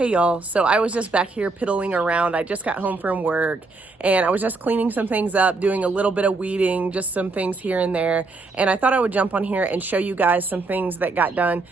Hey y'all, so I was just back here piddling around. I just got home from work and I was just cleaning some things up, doing a little bit of weeding, just some things here and there. And I thought I would jump on here and show you guys some things that got done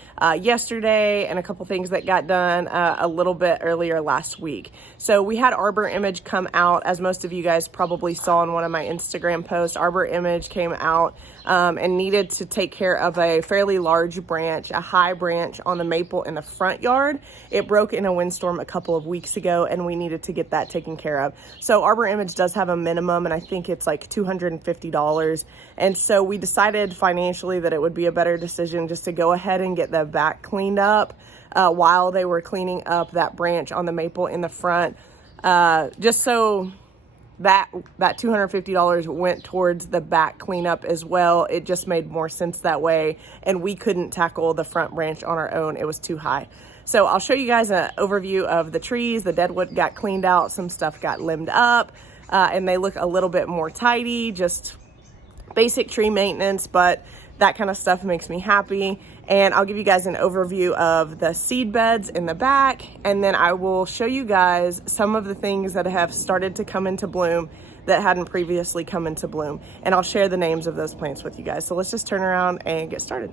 yesterday and a couple things that got done a little bit earlier last week. So we had Arbor Image come out, as most of you guys probably saw in one of my Instagram posts. Arbor Image came out and needed to take care of a fairly large branch, a high branch on the maple in the front yard. It broke in a windstorm a couple of weeks ago and we needed to get that taken care of. So Arbor Image does have a minimum and I think it's like $250. And so we decided financially that it would be a better decision just to go ahead and get the back cleaned up while they were cleaning up that branch on the maple in the front, just so that $250 went towards the back cleanup as well. It just made more sense that way, and we couldn't tackle the front branch on our own. It was too high. So I'll show you guys an overview of the trees. The deadwood got cleaned out, some stuff got limbed up, and they look a little bit more tidy, just basic tree maintenance, but that kind of stuff makes me happy. And I'll give you guys an overview of the seed beds in the back, and then I will show you guys some of the things that have started to come into bloom that hadn't previously come into bloom. And I'll share the names of those plants with you guys. So let's just turn around and get started.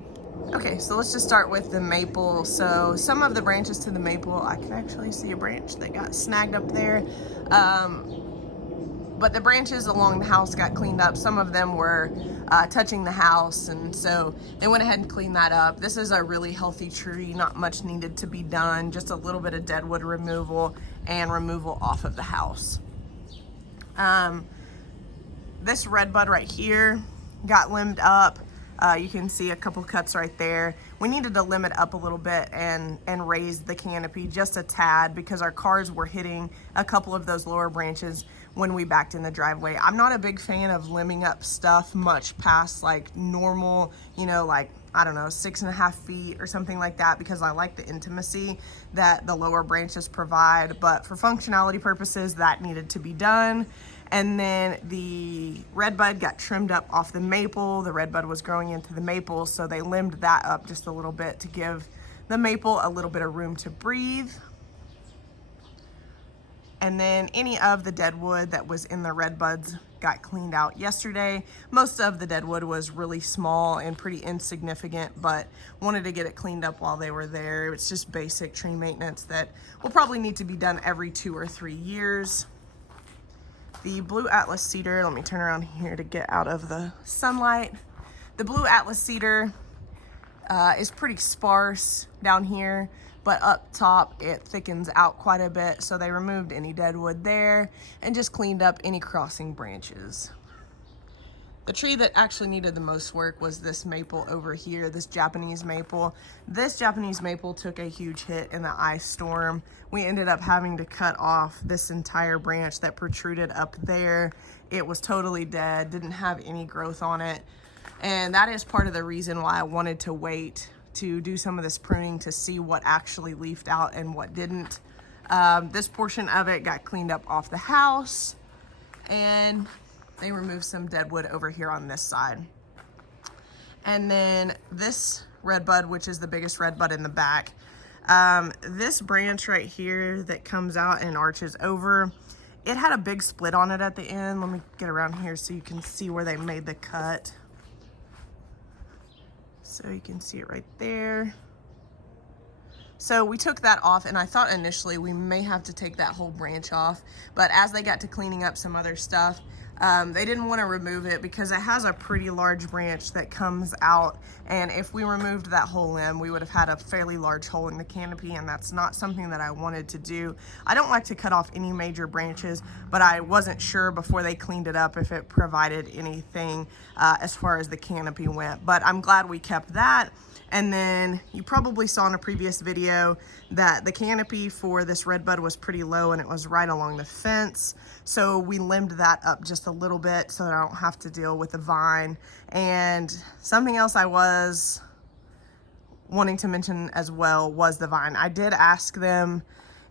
Okay, so let's just start with the maple. So some of the branches to the maple, I can actually see a branch that got snagged up there. But the branches along the house got cleaned up. Some of them were touching the house, and so they went ahead and cleaned that up. This is a really healthy tree, not much needed to be done, just a little bit of deadwood removal and removal off of the house. This red bud right here got limbed up. You can see a couple cuts right there. We needed to limb it up a little bit and raise the canopy just a tad because our cars were hitting a couple of those lower branches when we backed in the driveway. I'm not a big fan of limbing up stuff much past like normal, you know, like, I don't know, 6.5 feet or something like that, because I like the intimacy that the lower branches provide. But for functionality purposes, that needed to be done. And then the red bud got trimmed up off the maple. The red bud was growing into the maple, so they limbed that up just a little bit to give the maple a little bit of room to breathe. And then any of the deadwood that was in the red buds got cleaned out yesterday. Most of the deadwood was really small and pretty insignificant, but wanted to get it cleaned up while they were there. It's just basic tree maintenance that will probably need to be done every 2 or 3 years. The blue Atlas cedar, let me turn around here to get out of the sunlight. The blue Atlas cedar is pretty sparse down here, but up top it thickens out quite a bit, so they removed any deadwood there and just cleaned up any crossing branches. The tree that actually needed the most work was this maple over here, this Japanese maple. This Japanese maple took a huge hit in the ice storm. We ended up having to cut off this entire branch that protruded up there. It was totally dead, didn't have any growth on it. And that is part of the reason why I wanted to wait to do some of this pruning to see what actually leafed out and what didn't. This portion of it got cleaned up off the house, and they removed some deadwood over here on this side. And then this red bud, which is the biggest red bud in the back, this branch right here that comes out and arches over, it had a big split on it at the end. Let me get around here so you can see where they made the cut. So you can see it right there. So we took that off, and I thought initially we may have to take that whole branch off, but as they got to cleaning up some other stuff, they didn't want to remove it because it has a pretty large branch that comes out, and if we removed that whole limb, we would have had a fairly large hole in the canopy, and that's not something that I wanted to do. I don't like to cut off any major branches, but I wasn't sure before they cleaned it up if it provided anything as far as the canopy went, but I'm glad we kept that. And then you probably saw in a previous video that the canopy for this red bud was pretty low and it was right along the fence. So we limbed that up just a little bit so that I don't have to deal with the vine. And something else I was wanting to mention as well was the vine. I did ask them,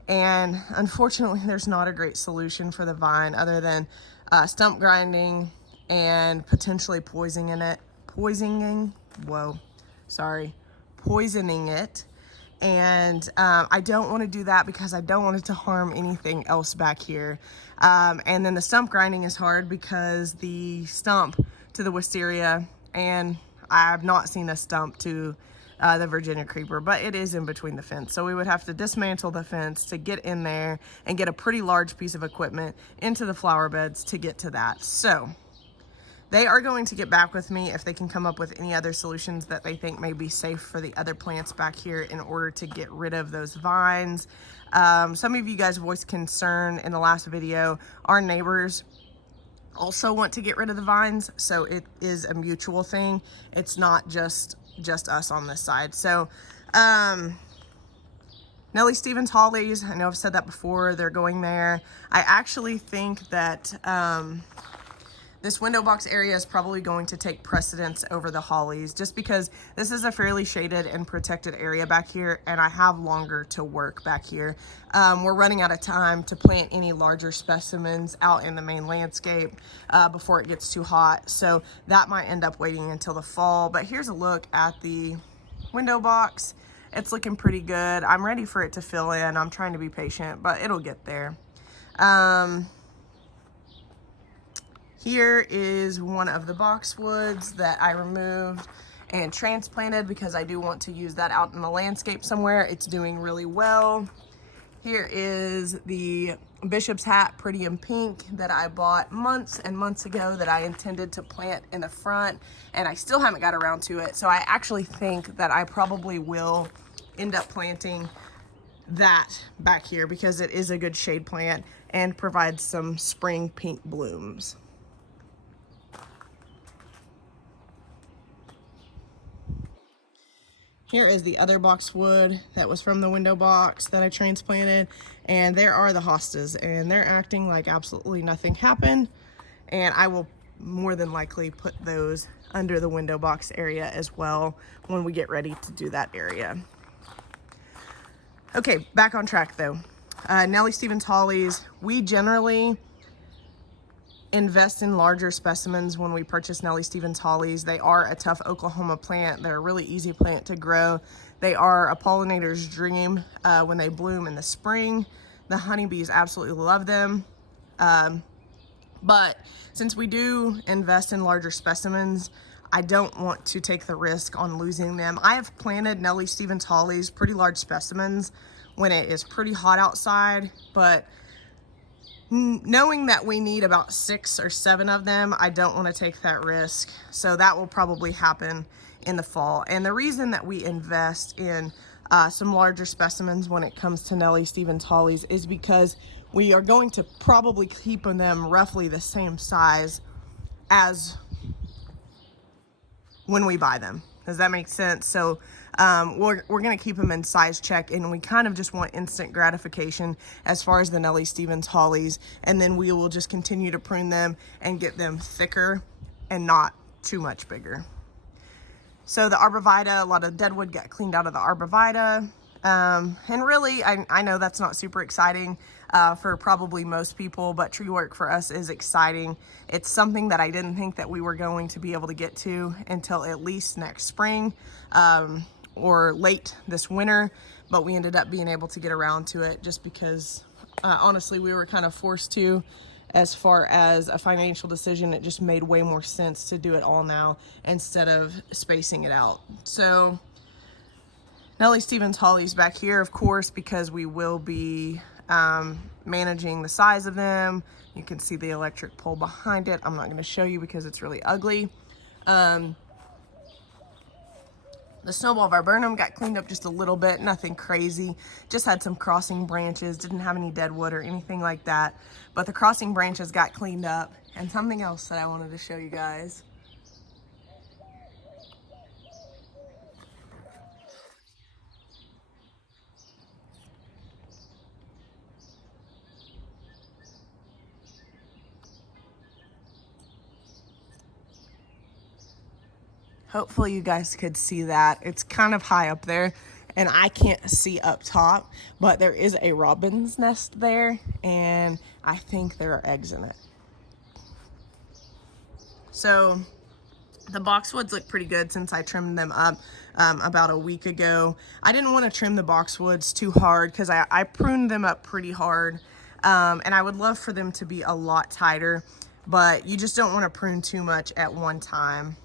and unfortunately there's not a great solution for the vine other than stump grinding and potentially poisoning it. And I don't want to do that because I don't want it to harm anything else back here. And then the stump grinding is hard because the stump to the wisteria, and I have not seen a stump to the Virginia creeper, but it is in between the fence. So we would have to dismantle the fence to get in there and get a pretty large piece of equipment into the flower beds to get to that. So they are going to get back with me if they can come up with any other solutions that they think may be safe for the other plants back here in order to get rid of those vines. Some of you guys voiced concern in the last video. Our neighbors also want to get rid of the vines, so it is a mutual thing. It's not just us on this side. So Nellie Stevens hollies, I know I've said that before, they're going there. I actually think that this window box area is probably going to take precedence over the hollies, just because this is a fairly shaded and protected area back here, and I have longer to work back here. We're running out of time to plant any larger specimens out in the main landscape before it gets too hot, so that might end up waiting until the fall. But here's a look at the window box. It's looking pretty good. I'm ready for it to fill in. I'm trying to be patient, but it'll get there. Here is one of the boxwoods that I removed and transplanted because I do want to use that out in the landscape somewhere. It's doing really well. Here is the bishop's hat, pretty in pink, that I bought months and months ago that I intended to plant in the front, and I still haven't got around to it. So I actually think that I probably will end up planting that back here because it is a good shade plant and provides some spring pink blooms. Here is the other boxwood that was from the window box that I transplanted, and there are the hostas, and they're acting like absolutely nothing happened, and I will more than likely put those under the window box area as well when we get ready to do that area. Okay, back on track though. Nellie Stevens hollies, we generally invest in larger specimens when we purchase Nellie Stevens hollies. They are a tough Oklahoma plant. They're a really easy plant to grow. They are a pollinator's dream when they bloom in the spring. The honeybees absolutely love them. But since we do invest in larger specimens, I don't want to take the risk on losing them. I have planted Nellie Stevens hollies, pretty large specimens, when it is pretty hot outside, but knowing that we need about 6 or 7 of them, I don't want to take that risk. So that will probably happen in the fall. And the reason that we invest in some larger specimens when it comes to Nellie Stevens hollies is because we are going to probably keep them roughly the same size as when we buy them. Does that make sense? So we're going to keep them in size check, and we kind of just want instant gratification as far as the Nellie Stevens hollies, and then we will just continue to prune them and get them thicker and not too much bigger. So the arborvitae, a lot of deadwood got cleaned out of the arborvitae, and really I know that's not super exciting for probably most people, but tree work for us is exciting. It's something that I didn't think that we were going to be able to get to until at least next spring or late this winter, but we ended up being able to get around to it just because honestly we were kind of forced to. As far as a financial decision, it just made way more sense to do it all now instead of spacing it out. So Nellie Stevens hollies back here, of course, because we will be managing the size of them. You can see the electric pole behind it. I'm not going to show you because it's really ugly. The snowball viburnum got cleaned up just a little bit, nothing crazy. Just had some crossing branches, didn't have any deadwood or anything like that. But the crossing branches got cleaned up. And something else that I wanted to show you guys. Hopefully you guys could see that. It's kind of high up there and I can't see up top, but there is a robin's nest there and I think there are eggs in it. So The boxwoods look pretty good since I trimmed them up about a week ago. I didn't want to trim the boxwoods too hard because I pruned them up pretty hard. And I would love for them to be a lot tighter, but you just don't want to prune too much at one time.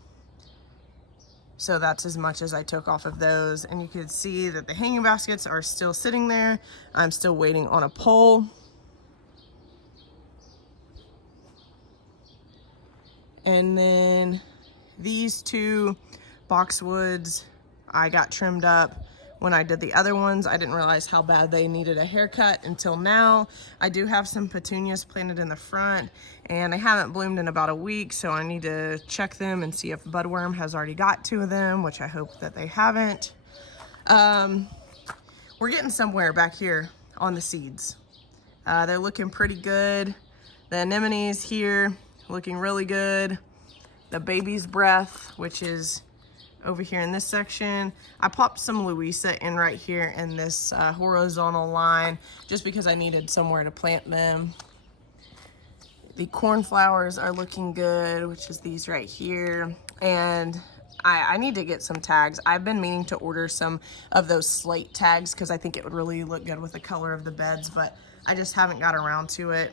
So that's as much as I took off of those. And you can see that the hanging baskets are still sitting there. I'm still waiting on a pole. And then these two boxwoods, I got trimmed up when I did the other ones. I didn't realize how bad they needed a haircut until now. I do have some petunias planted in the front, and they haven't bloomed in about a week, so I need to check them and see if budworm has already got to them, which I hope that they haven't. We're getting somewhere back here on the seeds. They're looking pretty good. The anemones here looking really good. The baby's breath, which is over here in this section. I popped some Louisa in right here in this horizontal line just because I needed somewhere to plant them. The cornflowers are looking good, which is these right here. And I need to get some tags. I've been meaning to order some of those slate tags because I think it would really look good with the color of the beds, but I just haven't got around to it.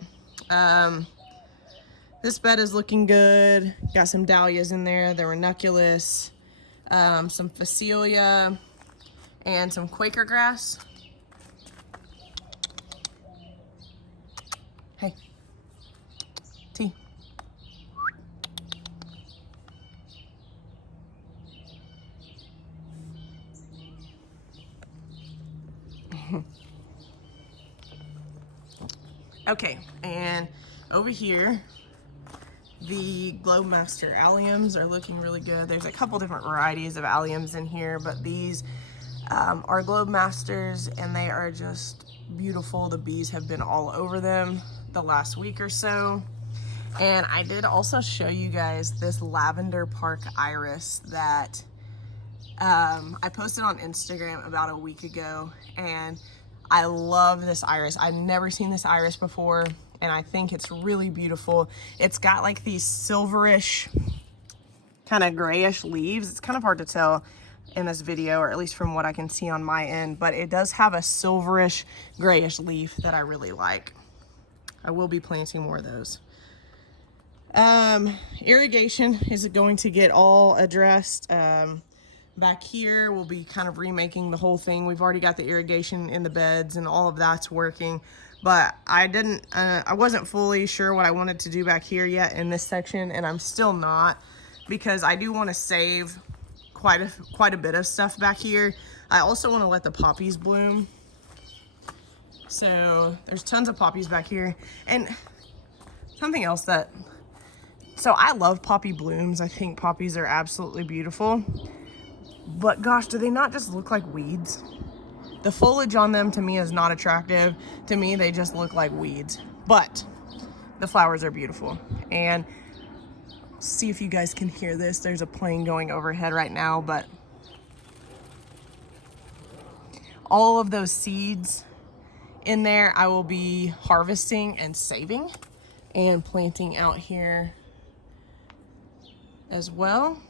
This bed is looking good. Got some dahlias in there. The ranunculus, some phacelia, and some Quaker grass. Hey, T. Okay, and over here, the Globemaster alliums are looking really good. There's a couple different varieties of alliums in here, but these are Globemasters, and they are just beautiful. The bees have been all over them the last week or so. And I did also show you guys this lavender park iris that I posted on Instagram about a week ago, and I love this iris. I've never seen this iris before, and I think it's really beautiful. It's got like these silverish, kind of grayish leaves. It's kind of hard to tell in this video, or at least from what I can see on my end, but it does have a silverish grayish leaf that I really like. I will be planting more of those. Irrigation is going to get all addressed. Back here, we'll be kind of remaking the whole thing. We've already got the irrigation in the beds and all of that's working, but I wasn't fully sure what I wanted to do back here yet in this section, and I'm still not, because I do want to save quite a bit of stuff back here. I also want to let the poppies bloom. So there's tons of poppies back here. And something else so I love poppy blooms. I think poppies are absolutely beautiful. But gosh, do they not just look like weeds? The foliage on them to me is not attractive. To me, they just look like weeds. But the flowers are beautiful. And see if you guys can hear this. There's a plane going overhead right now, but all of those seeds in there I will be harvesting and saving and planting out here as well.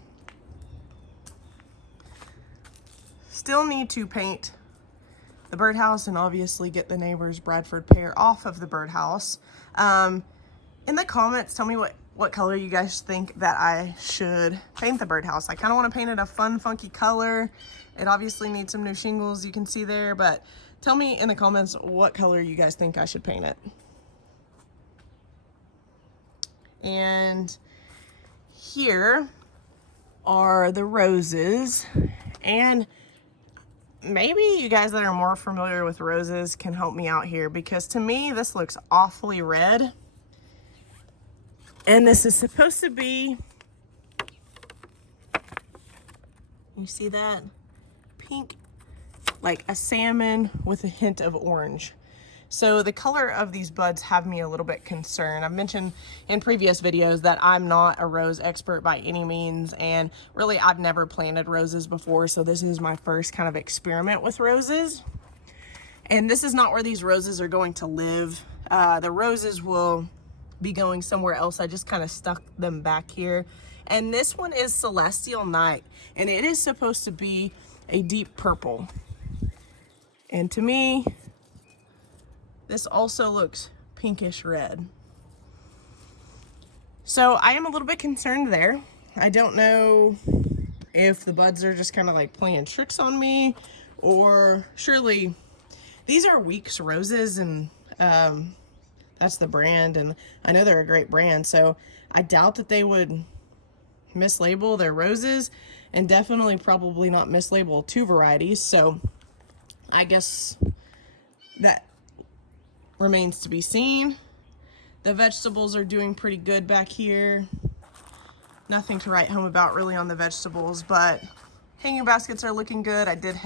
Still need to paint the birdhouse and obviously get the neighbor's Bradford pear off of the birdhouse. In the comments, tell me what color you guys think that I should paint the birdhouse. I kind of want to paint it a fun, funky color. It obviously needs some new shingles, you can see there, but tell me in the comments what color you guys think I should paint it. And here are the roses, and maybe you guys that are more familiar with roses can help me out here, because to me this looks awfully red, and this is supposed to be, you see that? Pink, like a salmon with a hint of orange. So the color of these buds have me a little bit concerned. I've mentioned in previous videos that I'm not a rose expert by any means, and really I've never planted roses before, so this is my first kind of experiment with roses. And this is not where these roses are going to live. The roses will be going somewhere else. I just kind of stuck them back here, And this one is Celestial Night, and it is supposed to be a deep purple. And to me, this also looks pinkish red. So I am a little bit concerned there. I don't know if the buds are just kind of like playing tricks on me, or surely these are Weeks roses, and that's the brand, and I know they're a great brand, so I doubt that they would mislabel their roses, and definitely probably not mislabel two varieties. So I guess that remains to be seen. The vegetables are doing pretty good back here. Nothing to write home about really on the vegetables, but hanging baskets are looking good. I did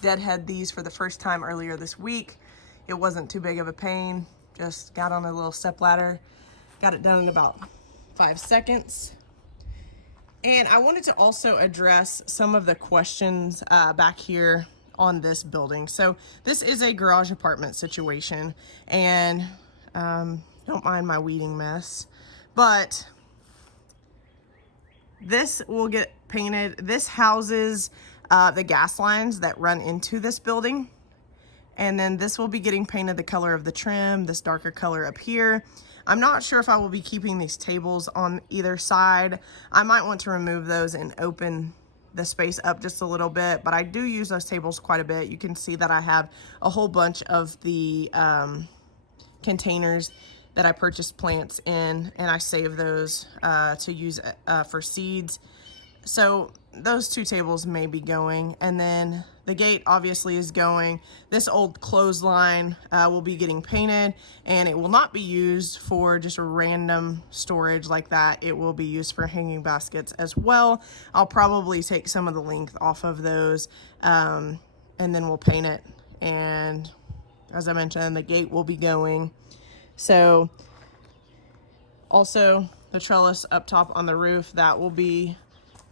deadhead these for the first time earlier this week. It wasn't too big of a pain. Just got on a little step ladder, got it done in about 5 seconds. And I wanted to also address some of the questions back here on this building. So this is a garage apartment situation, and don't mind my weeding mess, but this will get painted. This houses the gas lines that run into this building. And then this will be getting painted the color of the trim, this darker color up here. I'm not sure if I will be keeping these tables on either side. I might want to remove those and open the space up just a little bit, but I do use those tables quite a bit. You can see that I have a whole bunch of the containers that I purchased plants in, and I save those to use for seeds. So those two tables may be going, and then the gate obviously is going. This old clothesline will be getting painted, and it will not be used for just random storage like that. It will be used for hanging baskets as well. I'll probably take some of the length off of those, and then we'll paint it. And as I mentioned, the gate will be going. So also the trellis up top on the roof, that will be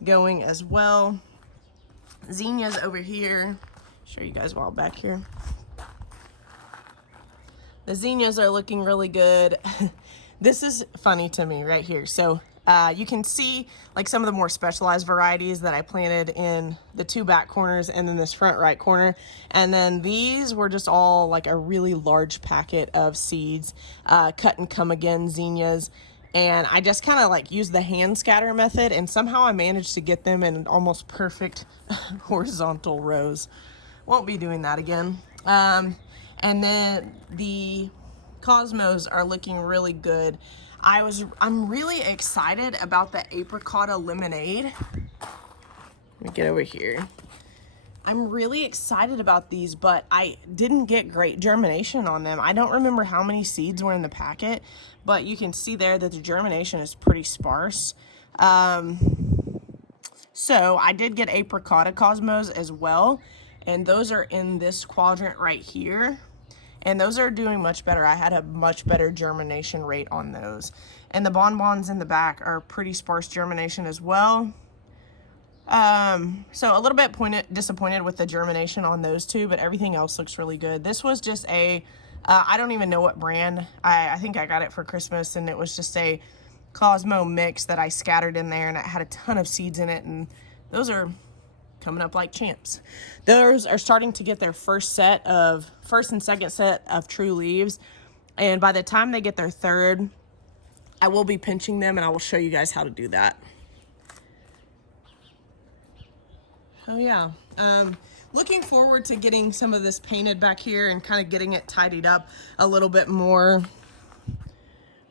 going as well. Zinnias over here, show you guys while back here. The zinnias are looking really good. This is funny to me right here. So you can see like some of the more specialized varieties that I planted in the two back corners and then this front right corner. And then these were just all like a really large packet of seeds, cut and come again zinnias. And I just kind of like used the hand scatter method, and somehow I managed to get them in almost perfect horizontal rows. Won't be doing that again. And then the cosmos are looking really good. I'm really excited about the apricot lemonade. Let me get over here. I'm really excited about these, but I didn't get great germination on them. I don't remember how many seeds were in the packet, but you can see there that the germination is pretty sparse. So I did get apricot cosmos as well, and those are in this quadrant right here. And those are doing much better. I had a much better germination rate on those. And the bonbons in the back are pretty sparse germination as well. So a little bit disappointed with the germination on those two, but everything else looks really good. This was just a, I don't even know what brand. I think I got it for Christmas, and it was just a Cosmo mix that I scattered in there, and it had a ton of seeds in it, and those are coming up like champs. Those are starting to get their first and second set of true leaves, and by the time they get their third, I will be pinching them, and I will show you guys how to do that. Oh yeah, looking forward to getting some of this painted back here and kind of getting it tidied up a little bit more.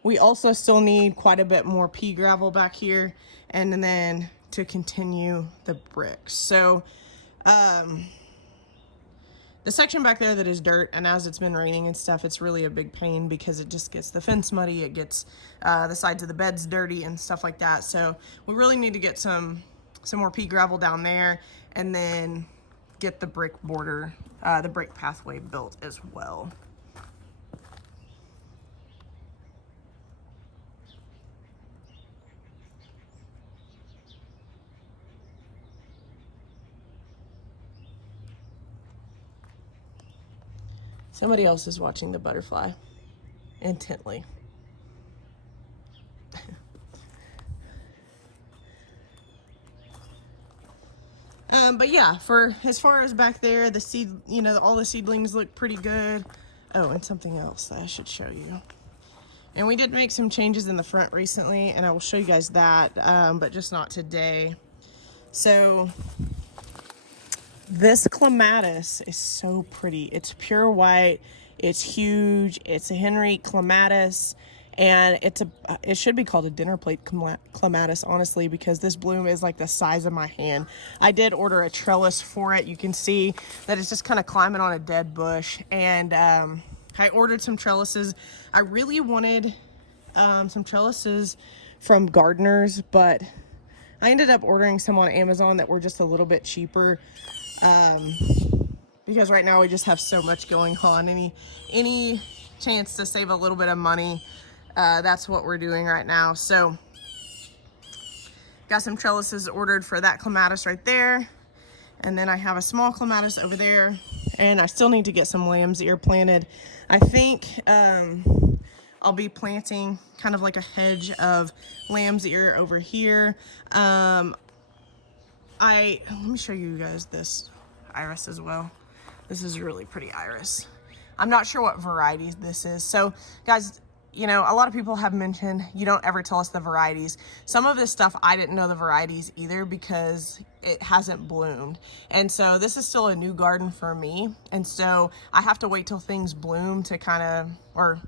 We also still need quite a bit more pea gravel back here, and then to continue the bricks. So the section back there that is dirt, and as it's been raining and stuff, it's really a big pain because it just gets the fence muddy, it gets the sides of the beds dirty and stuff like that. So we really need to get some more pea gravel down there, and then get the brick border, the brick pathway built as well. Somebody else is watching the butterfly intently. But yeah, for as far as back there, the seed, you know, all the seedlings look pretty good. Oh, and something else that I should show you. And we did make some changes in the front recently, and I will show you guys that, but just not today. So this clematis is so pretty. It's pure white. It's huge. It's a Henry clematis, and it should be called a dinner plate clematis, honestly, because this bloom is like the size of my hand. I did order a trellis for it. You can see that it's just kind of climbing on a dead bush, and I ordered some trellises. I really wanted some trellises from gardeners, but I ended up ordering some on Amazon that were just a little bit cheaper, because right now we just have so much going on. Any chance to save a little bit of money, that's what we're doing right now. So got some trellises ordered for that clematis right there, and then I have a small clematis over there, and I still need to get some lamb's ear planted. I think I'll be planting kind of like a hedge of lamb's ear over here. Let me show you guys this iris as well. This is a really pretty iris. I'm not sure what variety this is. So guys, you know, a lot of people have mentioned you don't ever tell us the varieties. Some of this stuff I didn't know the varieties either because it hasn't bloomed. And so this is still a new garden for me. And so I have to wait till things bloom to kind of, or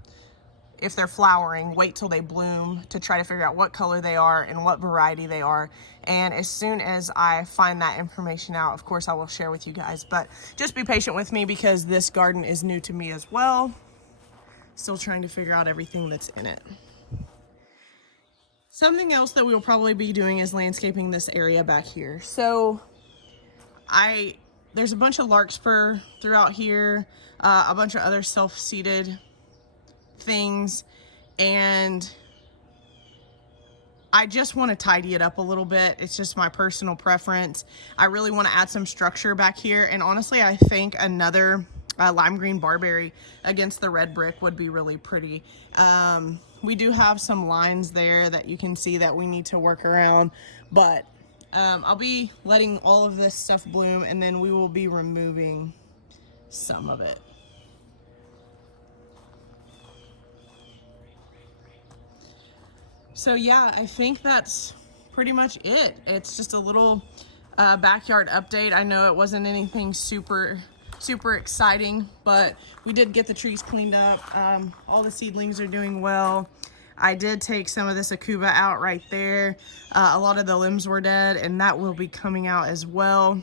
if they're flowering, wait till they bloom to try to figure out what color they are and what variety they are. And as soon as I find that information out, of course I will share with you guys. But just be patient with me because this garden is new to me as well. Still trying to figure out everything that's in it. Something else that we will probably be doing is landscaping this area back here. So there's a bunch of larkspur throughout here, a bunch of other self-seeded things, and I just want to tidy it up a little bit. It's just my personal preference. I really want to add some structure back here, and honestly I think another lime green barberry against the red brick would be really pretty. We do have some lines there that you can see that we need to work around, but I'll be letting all of this stuff bloom, and then we will be removing some of it. So yeah, I think that's pretty much it. It's just a little backyard update. I know it wasn't anything super exciting, but we did get the trees cleaned up. All the seedlings are doing well. I did take some of this Akuba out right there. A lot of the limbs were dead, and that will be coming out as well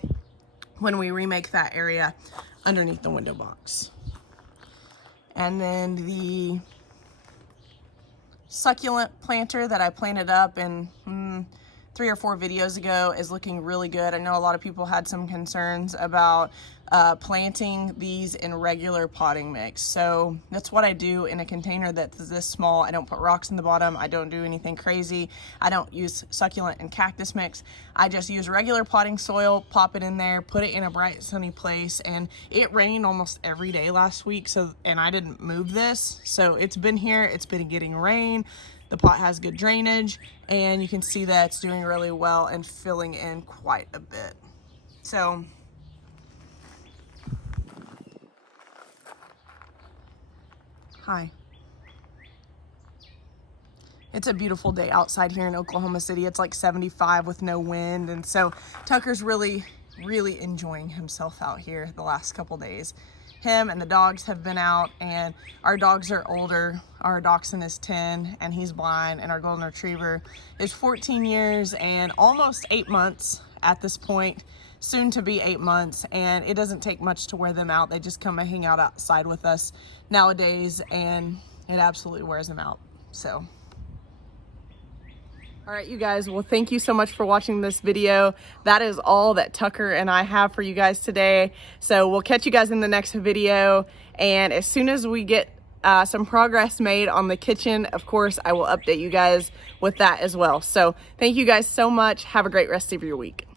when we remake that area underneath the window box. And then the succulent planter that I planted up in 3 or 4 videos ago is looking really good. I know a lot of people had some concerns about planting these in regular potting mix. So that's what I do in a container that's this small. I don't put rocks in the bottom. I don't do anything crazy. I don't use succulent and cactus mix. I just use regular potting soil, pop it in there, put it in a bright sunny place. And it rained almost every day last week, and I didn't move this. So it's been here, it's been getting rain. The pot has good drainage, and you can see that it's doing really well and filling in quite a bit. So hi. It's a beautiful day outside here in Oklahoma City. It's like 75 with no wind, and so Tucker's really enjoying himself out here the last couple days. Him and the dogs have been out, and our dogs are older. Our dachshund is 10 and he's blind, and our golden retriever is 14 years and almost 8 months at this point, soon to be 8 months, and it doesn't take much to wear them out. They just come and hang out outside with us nowadays, and it absolutely wears them out. So all right, you guys, well, thank you so much for watching this video. That is all that Tucker and I have for you guys today. So we'll catch you guys in the next video. And as soon as we get some progress made on the kitchen, of course, I will update you guys with that as well. So thank you guys so much. Have a great rest of your week.